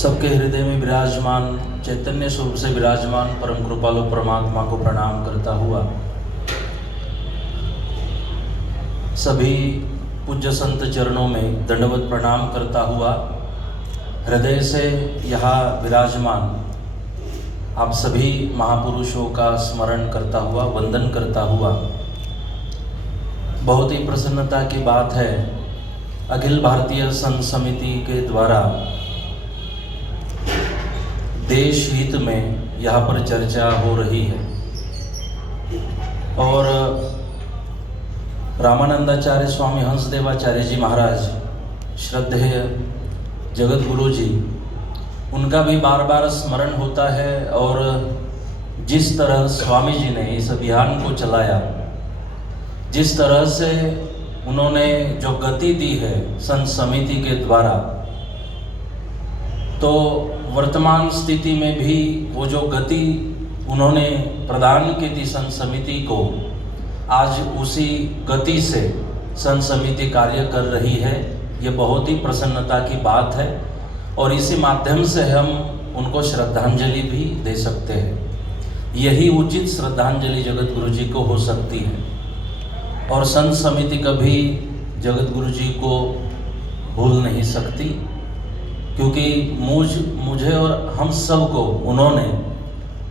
सबके हृदय में विराजमान चैतन्य स्वरूप से विराजमान परम कृपालु परमात्मा को प्रणाम करता हुआ सभी पूज्य संत चरणों में दंडवत प्रणाम करता हुआ हृदय से यहाँ विराजमान आप सभी महापुरुषों का स्मरण करता हुआ वंदन करता हुआ बहुत ही प्रसन्नता की बात है, अखिल भारतीय संत समिति के द्वारा देश हित में यहाँ पर चर्चा हो रही है और रामानंदाचार्य स्वामी हंसदेवाचार्य जी महाराज श्रद्धेय जगत गुरु जी, उनका भी बार बार स्मरण होता है। और जिस तरह स्वामी जी ने इस अभियान को चलाया, जिस तरह से उन्होंने जो गति दी है संत समिति के द्वारा, तो वर्तमान स्थिति में भी वो जो गति उन्होंने प्रदान की थी संत समिति को, आज उसी गति से संत समिति कार्य कर रही है। ये बहुत ही प्रसन्नता की बात है और इसी माध्यम से हम उनको श्रद्धांजलि भी दे सकते हैं। यही उचित श्रद्धांजलि जगत गुरु जी को हो सकती है और संत समिति कभी जगत गुरु जी को भूल नहीं सकती, क्योंकि मुझे और हम सब को उन्होंने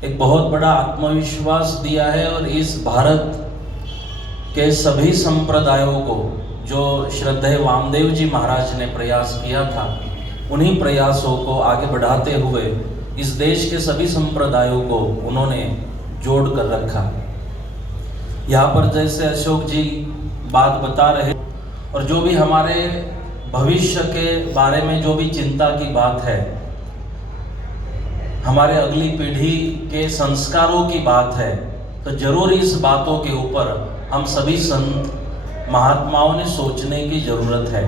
एक बहुत बड़ा आत्मविश्वास दिया है। और इस भारत के सभी संप्रदायों को जो श्रद्धेय वामदेव जी महाराज ने प्रयास किया था, उन्हीं प्रयासों को आगे बढ़ाते हुए इस देश के सभी संप्रदायों को उन्होंने जोड़ कर रखा। यहाँ पर जैसे अशोक जी बात बता रहे और जो भी हमारे भविष्य के बारे में जो भी चिंता की बात है, हमारे अगली पीढ़ी के संस्कारों की बात है, तो जरूर इस बातों के ऊपर हम सभी संत महात्माओं ने सोचने की जरूरत है।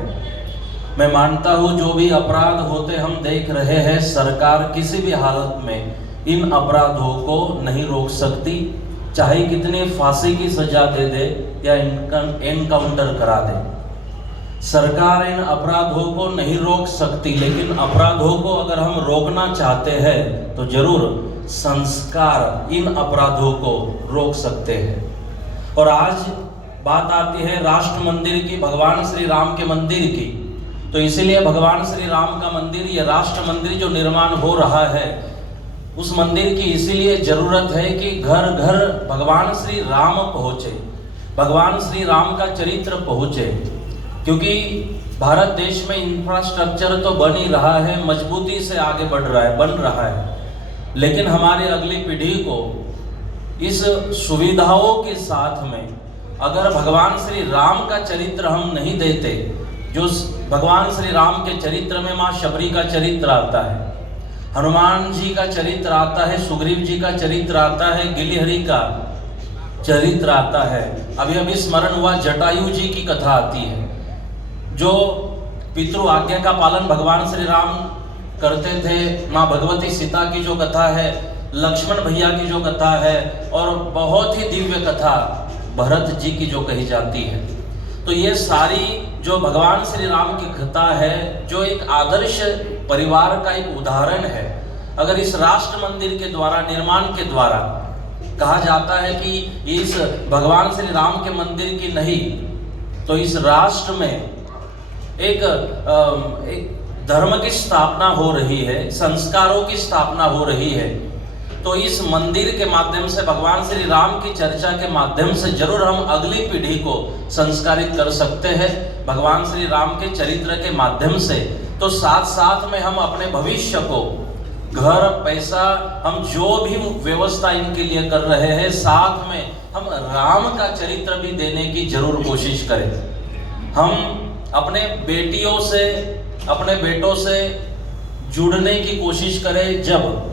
मैं मानता हूँ जो भी अपराध होते हम देख रहे हैं, सरकार किसी भी हालत में इन अपराधों को नहीं रोक सकती, चाहे कितनी फांसी की सजा दे दे या एनकाउंटर करा दे। सरकार इन अपराधों को नहीं रोक सकती, लेकिन अपराधों को अगर हम रोकना चाहते हैं तो जरूर संस्कार इन अपराधों को रोक सकते हैं। और आज बात आती है राष्ट्र मंदिर की, भगवान श्री राम के मंदिर की, तो इसीलिए भगवान श्री राम का मंदिर, ये राष्ट्र मंदिर जो निर्माण हो रहा है, उस मंदिर की इसीलिए जरूरत है कि घर घर भगवान श्री राम पहुँचे, भगवान श्री राम का चरित्र पहुँचे। क्योंकि भारत देश में इंफ्रास्ट्रक्चर तो बन ही रहा है, मजबूती से आगे बढ़ रहा है, बन रहा है, लेकिन हमारी अगली पीढ़ी को इस सुविधाओं के साथ में अगर भगवान श्री राम का चरित्र हम नहीं देते, जो भगवान श्री राम के चरित्र में माँ शबरी का चरित्र आता है, हनुमान जी का चरित्र आता है, सुग्रीव जी का चरित्र आता है, गिलिहरी का चरित्र आता है, अभी अभी स्मरण हुआ जटायु जी की कथा आती है, जो पितृ आज्ञा का पालन भगवान श्री राम करते थे। माँ भगवती सीता की जो कथा है, लक्ष्मण भैया की जो कथा है, और बहुत ही दिव्य कथा भरत जी की जो कही जाती है, तो ये सारी जो भगवान श्री राम की कथा है, जो एक आदर्श परिवार का एक उदाहरण है। अगर इस राष्ट्र मंदिर के द्वारा, निर्माण के द्वारा कहा जाता है कि इस भगवान श्री राम के मंदिर की नहीं, तो इस राष्ट्र में एक धर्म की स्थापना हो रही है, संस्कारों की स्थापना हो रही है। तो इस मंदिर के माध्यम से, भगवान श्री राम की चर्चा के माध्यम से जरूर हम अगली पीढ़ी को संस्कारित कर सकते हैं भगवान श्री राम के चरित्र के माध्यम से। तो साथ साथ में हम अपने भविष्य को, घर, पैसा, हम जो भी व्यवस्था इनके लिए कर रहे हैं, साथ में हम राम का चरित्र भी देने की जरूर कोशिश करें। हम अपने बेटियों से, अपने बेटों से जुड़ने की कोशिश करें। जब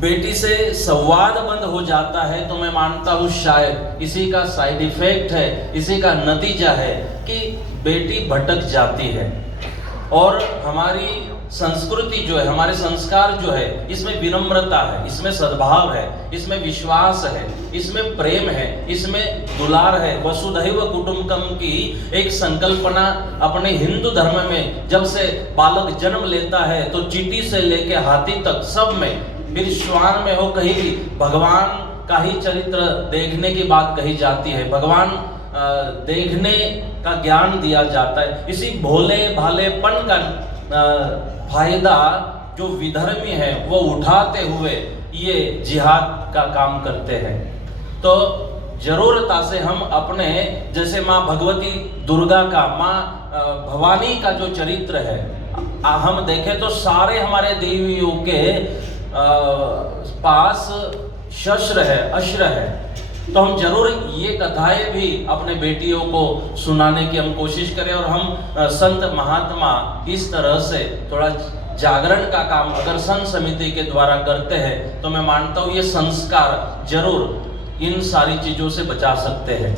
बेटी से संवाद बंद हो जाता है तो मैं मानता हूँ शायद इसी का साइड इफेक्ट है, इसी का नतीजा है कि बेटी भटक जाती है। और हमारी संस्कृति जो है, हमारे संस्कार जो है, इसमें विनम्रता है, इसमें सद्भाव है, इसमें विश्वास है, इसमें प्रेम है, इसमें दुलार है। वसुधैव कुटुंबकम की एक संकल्पना अपने हिंदू धर्म में जब से बालक जन्म लेता है तो चींटी से लेके हाथी तक सब में, फिर श्वान में हो कहीं भी भगवान का ही चरित्र देखने की बात कही जाती है, भगवान देखने का ज्ञान दिया जाता है। इसी भोले भालेपन का फायदा जो विधर्मी है वो उठाते हुए ये जिहाद का काम करते हैं। तो जरूरता से हम अपने, जैसे माँ भगवती दुर्गा का, माँ भवानी का जो चरित्र है, हम देखें तो सारे हमारे देवियों के पास शस्त्र है, अस्त्र है। तो हम जरूर ये कथाएं भी अपने बेटियों को सुनाने की हम कोशिश करें, और हम संत महात्मा इस तरह से थोड़ा जागरण का काम अगर संत समिति के द्वारा करते हैं तो मैं मानता हूँ ये संस्कार जरूर इन सारी चीज़ों से बचा सकते हैं।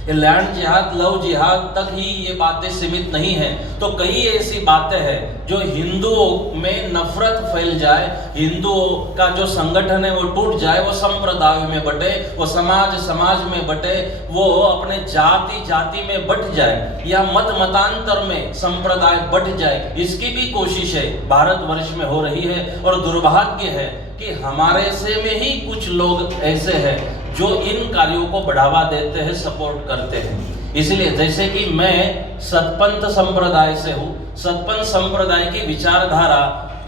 ये लैंड जिहाद, लव जिहाद तक ही ये बातें सीमित नहीं है, तो कई ऐसी बातें हैं जो हिंदुओं में नफरत फैल जाए, हिंदुओं का जो संगठन है वो टूट जाए, वो संप्रदाय में बटे, वो समाज समाज में बटे, वो अपने जाति जाति में बट जाए, या मत मतांतर में संप्रदाय बट जाए, इसकी भी कोशिश है भारतवर्ष में हो रही है। और दुर्भाग्य है कि हमारे से में ही कुछ लोग ऐसे हैं जो इन कार्यों को बढ़ावा देते हैं, सपोर्ट करते हैं। इसलिए जैसे कि मैं सतपंथ संप्रदाय से हूँ, सतपंथ संप्रदाय की विचारधारा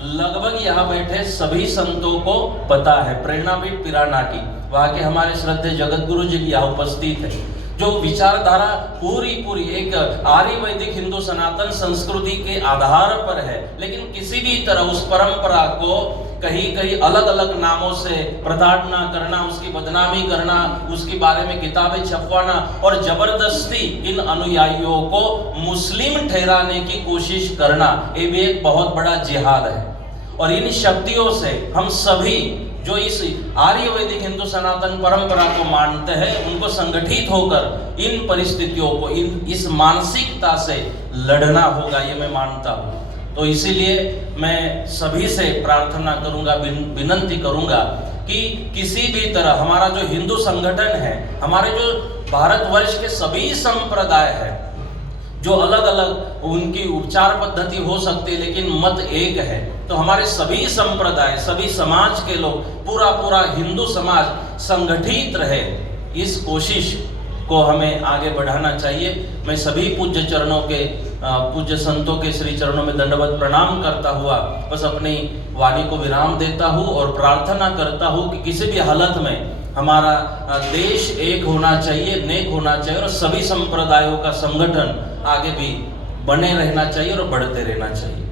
लगभग यहाँ बैठे सभी संतों को पता है। प्रेरणापीठ पिराना की, वहाँ के हमारे श्रद्धेय जगत गुरु जी यहाँ उपस्थित है। जो विचारधारा पूरी एक आर्य वैदिक हिंदू सनातन संस्कृति के आधार पर है, लेकिन किसी भी तरह उस परंपरा को कहीं अलग अलग नामों से प्रताड़ना करना, उसकी बदनामी करना, उसके बारे में किताबें छपवाना और जबरदस्ती इन अनुयायियों को मुस्लिम ठहराने की कोशिश करना, ये भी एक बहुत बड़ा जिहाद है। और इन शक्तियों से हम सभी जो इस आर्य वैदिक हिंदू सनातन परंपरा को मानते हैं, उनको संगठित होकर इन परिस्थितियों को, इस मानसिकता से लड़ना होगा, ये मैं मानता हूँ। तो इसीलिए मैं सभी से प्रार्थना करूंगा, विनती करूंगा कि किसी भी तरह हमारा जो हिंदू संगठन है, हमारे जो भारतवर्ष के सभी संप्रदाय है, जो अलग अलग उनकी उपचार पद्धति हो सकती है लेकिन मत एक है, तो हमारे सभी संप्रदाय, सभी समाज के लोग, पूरा हिंदू समाज संगठित रहे, इस कोशिश को हमें आगे बढ़ाना चाहिए। मैं सभी पूज्य चरणों के, पूज्य संतों के श्री चरणों में दंडवत प्रणाम करता हुआ बस अपनी वाणी को विराम देता हूँ और प्रार्थना करता हूँ कि किसी भी हालत में हमारा देश एक होना चाहिए, नेक होना चाहिए, और सभी संप्रदायों का संगठन आगे भी बने रहना चाहिए और बढ़ते रहना चाहिए।